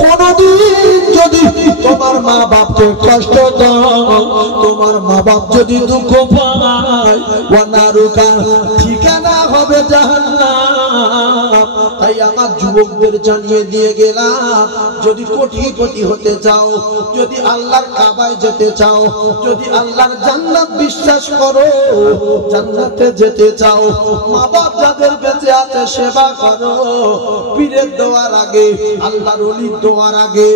কোনদিন যদি তোমার মা বাপকে কষ্ট দাও, তোমার মা বাপ যদি দুঃখ পায়, ওয়ানারুকা ঠিকানা হবে জাহান্নাম। তাই আমার যুবকদের জানিয়ে দিয়ে গেলাম, যদি কোটিপতি হতে চাও, যদি আল্লাহর কাবায় যেতে চাও, যদি আল্লাহর জান্নাত বিশ্বাস করো, জান্নাতে যেতে চাও, মা বাপ যাদের বেঁচে আছে সেবা করো। পীরের দোয়ার আগে, আল্লাহর ওলির দোয়ার আগে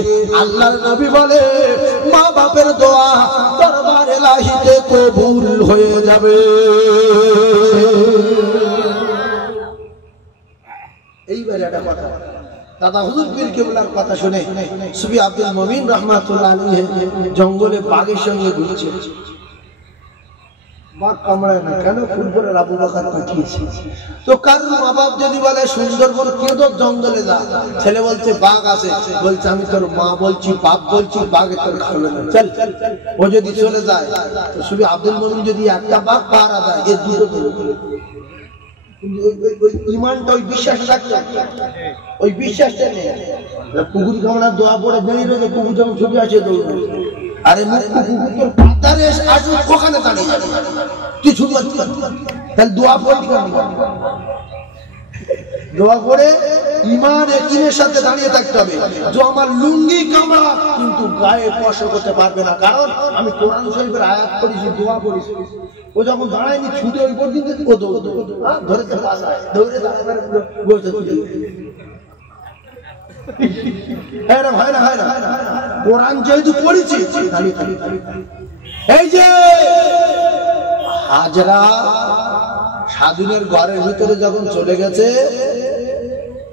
আল্লাহর নবী বলে মা বাপের দোয়া দরবার ইলাহিতে কবুল হয়ে যাবে। এইবার একটা কথা, দাদা হুজুর পীর কেবলার কথা শুনে সুফি আব্দুল মুমিন রহমাতুল্লাহ আলাইহি জঙ্গলে বাঘের সঙ্গে ঘুরছে। বাঘ কামড়ায় না কেন? ফুটবলের আবু বকর পাঠিয়েছে। তো কারণ মা বাপ যদি বলে সুন্দরবন কেঁদো জঙ্গলে যা, ছেলে বলছে বাঘ আছে, বলছে আমি তোর মা বলছি বাপ বলছি, বাঘে তোর খাবে না, চল। ও যদি চলে যায়, তো সুফি আব্দুল মুমিন যদি একটা বাঘ পাহারা দেয়, এ দুটো ইমানটা ওই বিশ্বাস রাখতে, ওই বিশ্বাসটা নেই। কুকুর কামড়া দোয়া পড়ে বেরিয়ে রয়েছে, কুকুর যখন ছুটে আসে দৌড়, আরে কুকুর তোর পাতারে আসুক ওখানে দাঁড়িয়ে যাবে, তুই ছুটি তাহলে দোয়া পড়ি, দোয়া করে ইমান ইয়াকিনের সাথে দাঁড়িয়ে থাকতে হবে। যে আমার লুঙ্গি কামড়া কিন্তু গায়ে স্পর্শ করতে পারবে না, কারণ আমি কোরআন শরীফের আয়াত পড়েছি, দোয়া পড়েছি। ও যখন দাঁড়ায়নি ছুটে ওই পর্যন্ত ও ধরেতে দৌড়ে কোরআন যেহেতু পড়েছি এই যে হাজরা সাধুনের ঘরের ভিতরে যখন চলে গেছে,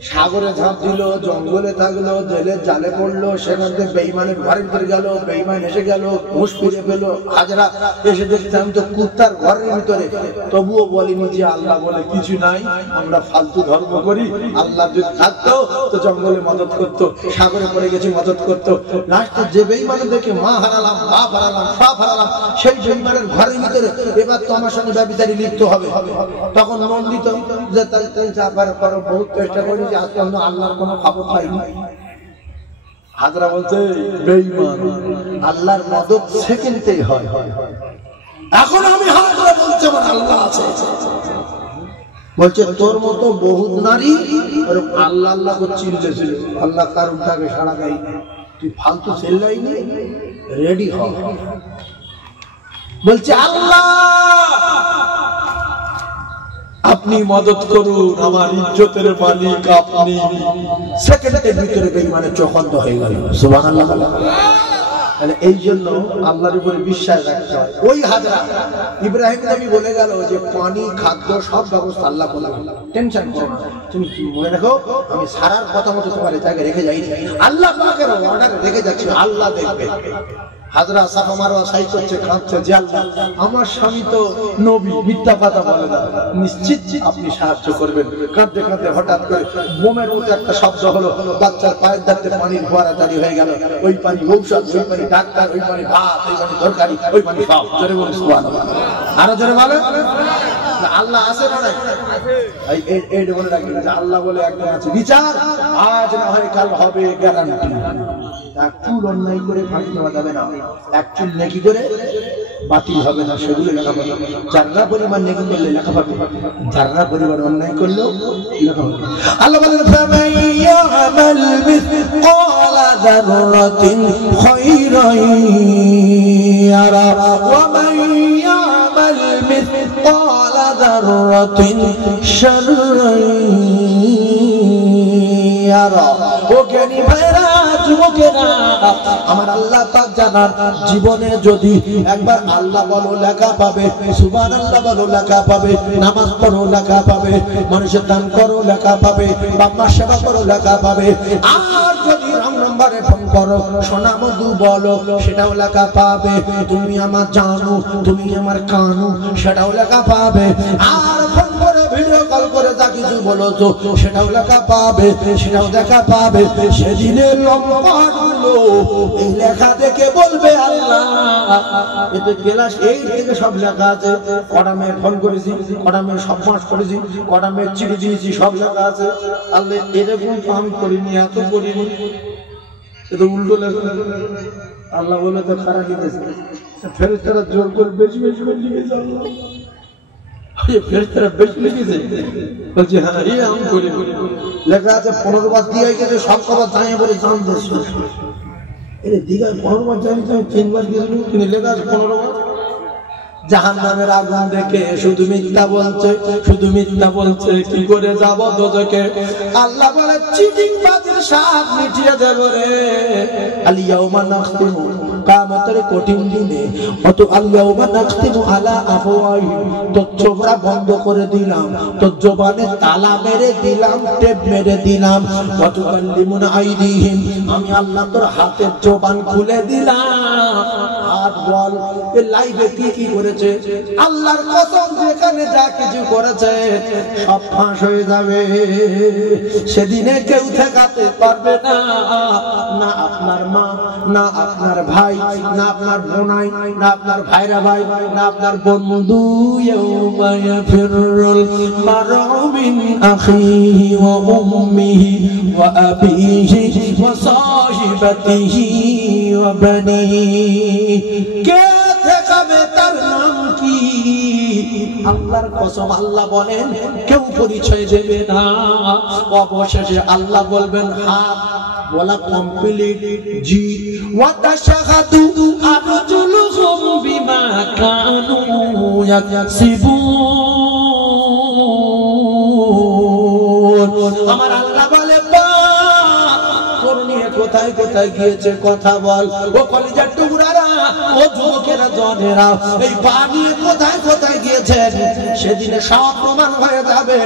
সাগরে ঝাঁপ দিল, জঙ্গলে থাকলো, জেলের জালে পড়লো, সেখান থেকে বেঈমানের ঘরের ভিতরে গেল, বেঈমান এসে গেল, ঘুষ ফিরে পেল। হাজরা এসে দেখতে আমি তো কুত্তার ঘরের ভিতরে, তবুও বলিনি যে আল্লাহ বলে কিছু নাই, আমরা ফালতু ধর্ম করি, আল্লাহ যদি থাকতো তো জঙ্গলে মদত করতো, সাগরে পড়ে গেছি মদত করতো। লাস্টে যে বেঈমানের দেখে মা হারালাম, বাপ হারালাম, সব হারালাম, সেই বেঈমানের ঘরের ভিতরে এবার তো আমার সঙ্গে ব্যভিচারী লিপ্ত হবে। তখন মন দিত যে তাই করো, বহুত চেষ্টা করি, আল্লাহর কোন খবর পাইনি। হাজরা বলছে বেঈমান, আল্লাহর মদত সেকেন্ডেই হয়। এখন আমি হাজরা বলছি আমার আল্লাহ আছে। বলছে তোর মতো বহুত নারী আল্লাহ আল্লাহ করে চিনতেছিল, আল্লাহ কারণটাকে সারা গাই, তুই ফালতু ছেলেই রেডি হ। বলছে আল্লাহ আপনি মদত করুন, আমার ইজ্জতের মালিক আপনি। সেকেন্ডের ভিতরে বেঈমানের চোখ অন্ধ হয়ে গেল। সুবহানাল্লাহ। তাহলে এই জন্য আল্লাহর উপরে বিশ্বাস রাখতে হয়। ওই হাজরা ইব্রাহিম নবী বলে গেল যে পানি খাদ্য সব ব্যবস্থা আল্লাহ করলেন, টেনশন করো না, তুমি মনে রাখো আমি সারার কথা মতো তোমার জায়গায় রেখে যাইনি, আল্লাহ পাকের অর্ডারে রেখে যাচ্ছি, আল্লাহ দেখবে। হাজরা সাফা মারওয়া সাই করছে, কাঁদছে, যে আল্লাহ আমার স্বামী তো নবী, মিথ্যা কথা বলে না, নিশ্চিত আপনি সাহায্য করবেন। কাঁদতে কাঁদতে হঠাৎ করে বোমের মতো একটা শব্দ হলো, বাচ্চার পায়ের দাঁতে পানির ফোয়ারা জারি হয়ে গেল। ওই পানি ঔষধ, ওই পানি ডাক্তার, ওই পানি ভাত, ওই পানি তরকারি, ওই পানি সব। জোরে বলে সুবহানাল্লাহ, আরো জোরে বলে। আল্লাহ আছে না নাই? এই বলে রাখবেন যে আল্লাহ বলে একদম আছে, বিচার আজ না হয় কাল হবে, গ্যারান্টি। এক চুল অন্যায় করে ফাঁকি দেওয়া যাবে না, এক চুল নেকি করে বাতিল হবে না, সেগুলো লেখা পাবে। যারা পরিমাণ নেকি করলে লেখা পাবে, যারা পরিমাণ অন্যায় করলেও লেখা পাবে। আল্লাহ বলেন ফামান ইয়ামাল মিসকালা যাররাতিন খায়রান ইয়ারা ওয়া মান ইয়ামাল মিসকালা যাররাতিন শাররান ইয়ারা। ও জ্ঞানী ভাইরা, যুবকেরা, আমার আল্লাহ পাক জানার জীবনে যদি একবার আল্লাহ বলো লেখা পাবে, সুবহানাল্লাহ বলো লেখা পাবে, নামাজ পড়ো লেখা পাবে, মানুষের দান করো লেখা পাবে, বাবা সেবা করো লেখা পাবে। আর যদি রং নম্বরে ফোন করো, সোনা মধু বলো, সেটাও লেখা পাবে। তুমি আমার জানো, তুমি আমার কানু, সেটাও লেখা পাবে। আর ফোন করে ভিডিও কল করে যা কিছু বলো তো সেটাও লেখা পাবে, সেটাও দেখা পাবে। সেদিনের লম্বাগুলো এই লেখা দেখে বলবে আল্লাহ, এতে ক্লাস 8 থেকে সব লেখা আছে, কটা মেয়ে ফোন করেছি, কটা মেয়ে সব মাস করেছি, কটা মেয়ে চিঠি দিয়েছি, সব লেখা আছে। আল্লাহ এরকম তো আমি করিনি, এত করিনি। এটা উল্টো লেখা। আল্লাহ বলে তো খারাপ দিতেছে, ফেরেশতারা জোর করে বেশি বেশি করে লিখেছে। আল্লাহ ফেরেশতারা বেশি লিখেছে, বলছে হ্যাঁ এই আমি করি। লেখা আছে 15 বার দিয়ে গেছে, সব কবার দাঁড়িয়ে পড়ে জান দেশ। এর দিঘায় 15 বার জানি, 3 বার গেছিল, কিন্তু লেখা আছে 15 বার। জাহান্নামের আগুন দেখে শুধু মিথ্যা বলছে, শুধু মিথ্যা বলছে, কি করে যাব দোজখে? আল্লাহ বলে চিটিং বাজের স্বাদ মিটিয়ে দেব রে। আল ইয়াউমা নাখতিমু, কিয়ামতের কঠিন দিনে অত আল ইয়াউমা নাখতিমু আলা আফওয়াহিহিম, তোর চোখরা বন্ধ করে দিলাম, তোর জবানে তালা মেরে দিলাম, টেপ মেরে দিলাম। ওয়া তুকাল্লিমুনা আইদিহিম, আমি আল্লাহ তোর হাতের জবান খুলে দিলাম। আর বল এই লাইভে কি কি করেছে? আল্লাহর কসম, যেখানে যা কিছু করেছে সব ফাঁস হয়ে যাবে। সেদিনে কেউ ঠেকাতে পারবে না, না আপনার মা, না আপনার ভাই, না আপনার বোনাই, না আপনার ভাইরা ভাই, না আপনার বন্ধু। ইয়াউমা ইয়াফিরুল মারউ মিন আখিহি ওয়া উম্মিহি ওয়া আবিহি ওয়া সাহিবাতিহি ওয়া বানিহি। কে ঠেকাবে, তার নাম কি? আল্লাহর কসম, আল্লাহ বলেন কেউ পরিচয় দেবে না। অবশেষে আল্লাহ বলবেন হাত বলা কমপ্লিট, জি ওয়া তাশহাদু আরজুলুহুম বিমা কানু ইয়াকসিবুন। আমার আল্লাহ বলে কোথায় কোথায় গিয়েছে কথা বল। ও কলিজার টুকরারা, ও যুবকেরা, জনেরা, এই পা নিয়ে কোথায় কোথায় গিয়েছেন সেদিনে সব প্রমাণ হয়ে যাবে,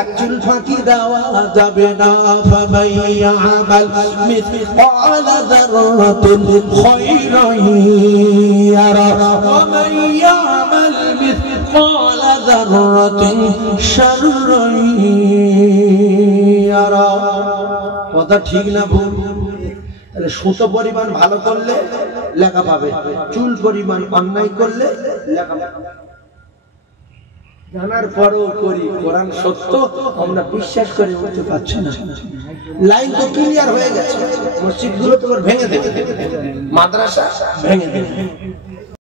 এক চুল ফাঁকি দেওয়া যাবে না। ফামাইয়া আমাল মিসকালা যাররাতিন খায়রান ইয়ারা ওয়া মাইয়া আমাল মিসকালা যাররাতিন শাররান ইয়ারা। কথা ঠিক না ভুল? তাহলে সুতো পরিমাণ ভালো করলে লেখা পাবে, চুল পরিমাণ অন্যায় করলে লেখা পাবে। জানার পরও করি, কোরআন সত্য, আমরা বিশ্বাস করে উঠতে পারছি না। লাইন তো ক্লিয়ার হয়ে গেছে, মসজিদগুলো তোমার ভেঙে দেবে, মাদ্রাসা ভেঙে দেবে।